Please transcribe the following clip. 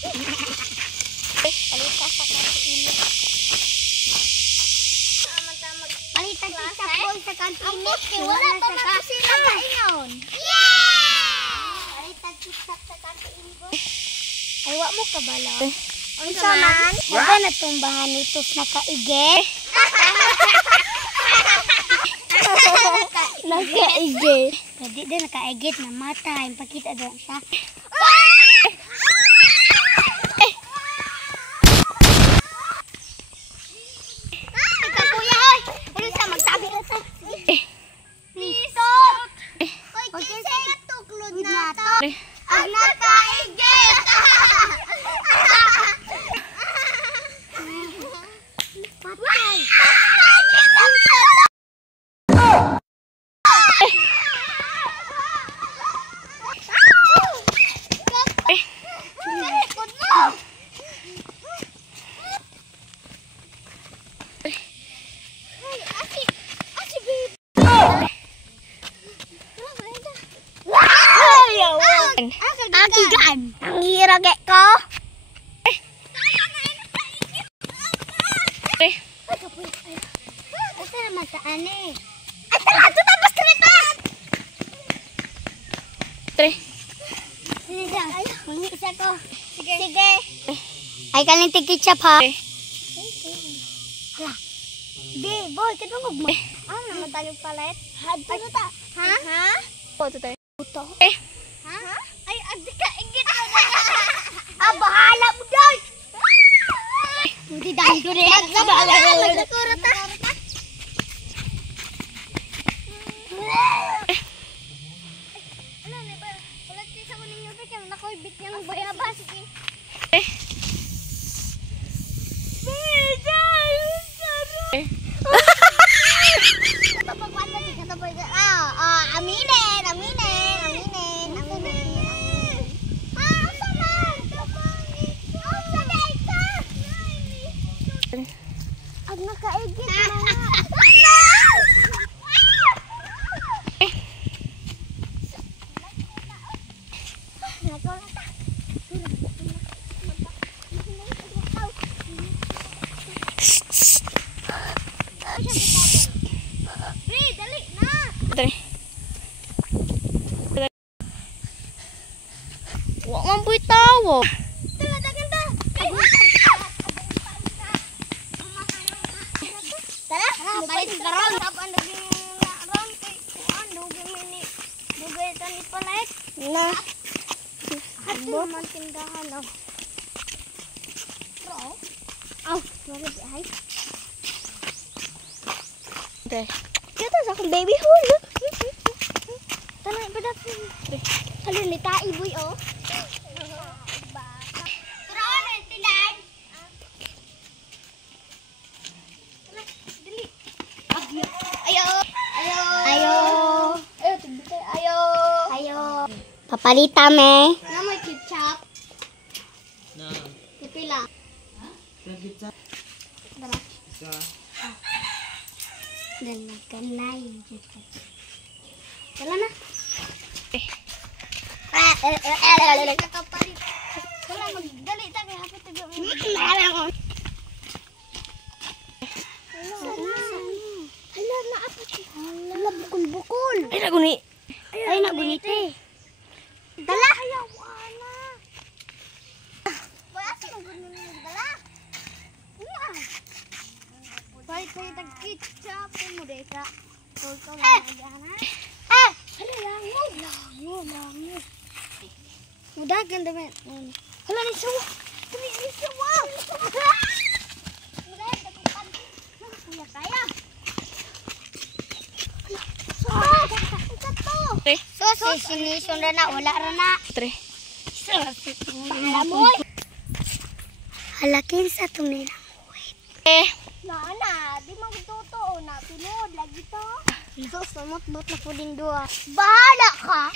Palita sa kanto-init. Palita sa boy sa kanto-init. Wala pa na sila kaingon. Palita sa kanto-init. Ay, wak mo ka bala. Ang saman. Wala na tumbahan ito na kaige. Nakaige. Hindi din nakaigit na mata. Ipakita doon siya. Ikaw kuya, oy. Ano siya? Magtabi na sa... Nisot! Oy, kinsa natuklod na to. Ang nakaigit! Patay! Akigan! Ang hirage ko! Asa naman sa ane? Ay, tala! Tutapos ka nito! Sige, ay, isa ko. Sige. Ay, kaling tig-ketchup ha? Hala. Di, boy, katungog mo. Ano naman tayo palit? Hadto ta. Ha? Ha? Ito tayo. Ito. Ha? Ay, adi ka, igit mo na. Ah, bahala mo doon! Hindi dahil ko rin. Bahala mo. Magkakura ta. Ano, ba? Ulat kayo sa kuning yung pekang nakoybit niyang bayabas. Ang nakaigit na dali na. Wak man po itawa. Tara, balik ka ron. Tapos naging ron kay kuan dugay mini. Dugay ta ni palit. Na. Ato man tindahan oh. Bro. Aw, wala di ay. Dre. Kita sa akong baby hole. Tara, pada. Halo ni ta iboy oh. Papalita me. Na may ketchup. Na. Pipila. Ha? Ketchup. Dala. Sa. Dala kanay ketchup. Dala na. Kakapalit. Wala magdali ta kay hapit tago. Hala na apa ti? Hala bukol-bukol. Ay naguni. Ay nagunite. Dala! Ayaw, wala! Wala sa mga ganun yung dala! Wala! Wala kayo nag-ketchup mo deka. Tolto lang na hala, lango! Mudah ganda ba? Hala, nisawa! Dali, nisawa! Mudah, dagupan! Kaya kaya! Sus, sinisun na wala na. Halakin sa tumira. Na, di magtuto na. Pinod lagi to. Sus, sumot-bot na po din dua. Bahala ka!